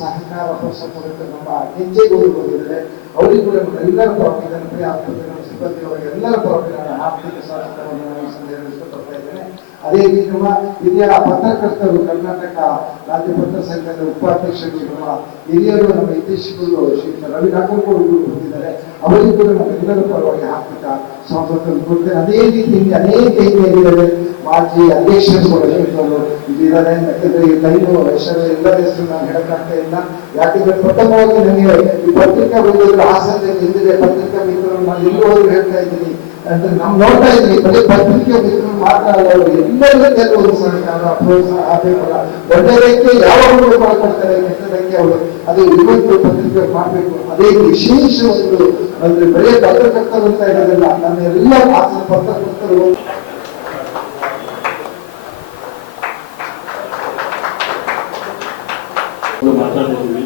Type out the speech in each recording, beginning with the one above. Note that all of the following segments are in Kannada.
ಸಹಕಾರ ಪ್ರೋತ್ಸಾಹ ನಮ್ಮ ಹೆಜ್ಜೆಗಳು ಬಂದಿದ್ದಾರೆ. ಅವರಿಗೂ ಕೂಡ ಎಲ್ಲರ ಪರವಾಗಿ ಜನಪ್ರಿಯ ಆಸ್ಪತ್ರೆಗಳ ಸಿಬ್ಬಂದಿ ಅವರಿಗೆ ಎಲ್ಲರ ಪರವಾಗಿ ನಾನು ಆರ್ಥಿಕ ಸಹಕಾರವನ್ನು ಇಷ್ಟಪಡ್ತಾ ಇದ್ದೇನೆ. ಅದೇ ರೀತಿ ನಮ್ಮ ಹಿರಿಯ ಪತ್ರಕರ್ತರು, ಕರ್ನಾಟಕ ರಾಜ್ಯ ಪತ್ರ ಸಂಘದ ಉಪಾಧ್ಯಕ್ಷರು, ನಮ್ಮ ಹಿರಿಯರು, ನಮ್ಮ ನಿರ್ದೇಶಕರು ಶ್ರೀ ರವಿ ರಾಘವೇಂದ್ರ ಬಂದಿದ್ದಾರೆ. ಅವರಿಗೂ ಕೂಡ ನಮ್ಮೆಲ್ಲರ ಪರವಾಗಿ ಆರ್ಥಿಕ ಸಹಕಾರವನ್ನು ಕೊಡ್ತೇನೆ. ಅದೇ ರೀತಿ ಅನೇಕ ಹಿರಿಯರಿದ್ದಾರೆ, ಮಾಜಿ ಅಧ್ಯಕ್ಷರು ಇದ್ದಾರೆ. ಯಾಕಂದ್ರೆ ಈ ಲೈನು ಹೆಸರು ಎಲ್ಲರ ಹೆಸರು ನಾನು ಹೇಳಕ್ಕಾಗ್ತಾ ಇಲ್ಲ. ಯಾಕಂದ್ರೆ ಪ್ರಥಮವಾಗಿ ನನಗೆ ಈ ಪತ್ರಿಕಾ ಬಂದಿದ್ರು ಹಾಸನದಲ್ಲಿ ಹಿಂದಿದೆ ಪತ್ರಿಕಾ ಮಿತ್ರರು ನಾನು ಎಲ್ಲರೂ ಹೇಳ್ತಾ ಇದ್ದೀನಿ ಅಂದ್ರೆ ನಾವು ನೋಡ್ತಾ ಇದ್ದೀನಿ. ಬರೀ ಪತ್ರಿಕೆ ಮಿತ್ರರು ಮಾತ್ರ ಅಲ್ಲ, ಅವರು ಎಲ್ಲರಿಗೂ ಕೆಲವು ಸಹಕಾರ ಪ್ರೋತ್ಸಾಹ ಆಗಬೇಕಲ್ಲ. ಒಳ್ಳೆಯದಕ್ಕೆ ಯಾವಾಗಲೂ ಮಾಡ್ಕೊಡ್ತಾರೆ, ಕೆಟ್ಟದಕ್ಕೆ ಅವರು ಅದು ಇವತ್ತು ಪತ್ರಿಕೆ ಮಾಡಬೇಕು. ಅದೇ ವಿಶೇಷ ಒಂದು ಅಂದ್ರೆ ಬರೀ ಪತ್ರಕರ್ತರು ಅಂತ ಹೇಳೋದಿಲ್ಲ, ನನ್ನ ಎಲ್ಲ ಹಾಸನ ಪತ್ರಕರ್ತರು ಮಾತಾಡಿದ್ದೀವಿ.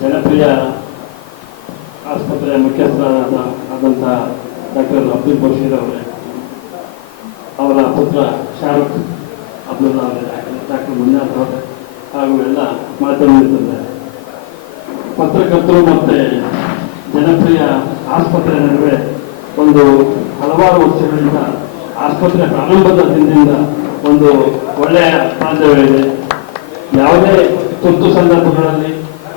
ಜನಪ್ರಿಯ ಆಸ್ಪತ್ರೆಯ ಮುಖ್ಯಸ್ಥರಾದಂಥ ಡಾಕ್ಟರ್ ಅಬ್ದುಲ್ ಬಶೀರ್ ಅವರೇ, ಅವರ ಪುತ್ರ ಶಾರುಖ್ ಅಬ್ದುಲ್ಲಾ ಅವರೇ, ಡಾಕ್ಟರ್ ಮಂಜಾತ್ ಅವರೇ ಹಾಗೂ ಎಲ್ಲ ಮಾತನಾಡುತ್ತಿದ್ದಾರೆ. ಪತ್ರಕರ್ತರು ಮತ್ತು ಜನಪ್ರಿಯ ಆಸ್ಪತ್ರೆ ನಡುವೆ ಒಂದು ಹಲವಾರು ವರ್ಷಗಳಿಂದ ಆಸ್ಪತ್ರೆ ಪ್ರಾರಂಭದ ದಿನದಿಂದ ಒಂದು ಒಳ್ಳೆಯ ಬಾಂಧವ್ಯವಿದೆ. ಯಾವುದೇ ತುರ್ತು ಸಂದರ್ಭಗಳಲ್ಲಿ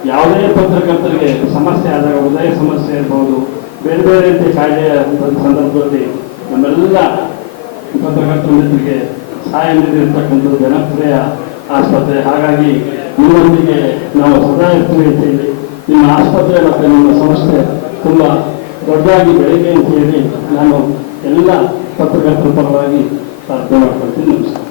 ಯಾವುದೇ ಪತ್ರಕರ್ತರಿಗೆ ಸಮಸ್ಯೆ ಆದಾಗ, ಉದಯ ಸಮಸ್ಯೆ ಇರಬಹುದು, ಬೇರೆ ಬೇರೆ ರೀತಿಯ ಕಾಯಿಲೆಯ ಸಂದರ್ಭದಲ್ಲಿ ನಮ್ಮೆಲ್ಲ ಪತ್ರಕರ್ತರ ಮಿತ್ರರಿಗೆ ಸಹಾಯ ನೀಡಿರ್ತಕ್ಕಂಥದ್ದು ಜನಪ್ರಿಯ ಆಸ್ಪತ್ರೆ. ಹಾಗಾಗಿ ನಿಮ್ಮೊಂದಿಗೆ ನಾವು ಸದಾ ಇರ್ತೀವಿ ಅಂತ ಹೇಳಿ, ನಿಮ್ಮ ಆಸ್ಪತ್ರೆ ಮತ್ತು ನಿಮ್ಮ ಸಂಸ್ಥೆ ತುಂಬ ದೊಡ್ಡದಾಗಿ ಬೆಳಗ್ಗೆ ಅಂತ ಹೇಳಿ ನಾನು ಎಲ್ಲ ಪತ್ರಕರ್ತರ ಪರವಾಗಿ ಪ್ರಾರ್ಥನೆ ಮಾಡ್ಕೊಳ್ತೀನಿ. ನಮಸ್ಕಾರ.